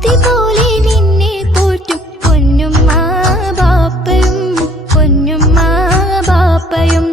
സ്തുതി നിന്നെ പോറ്റും ബാപ്പയും ബാപ്പയും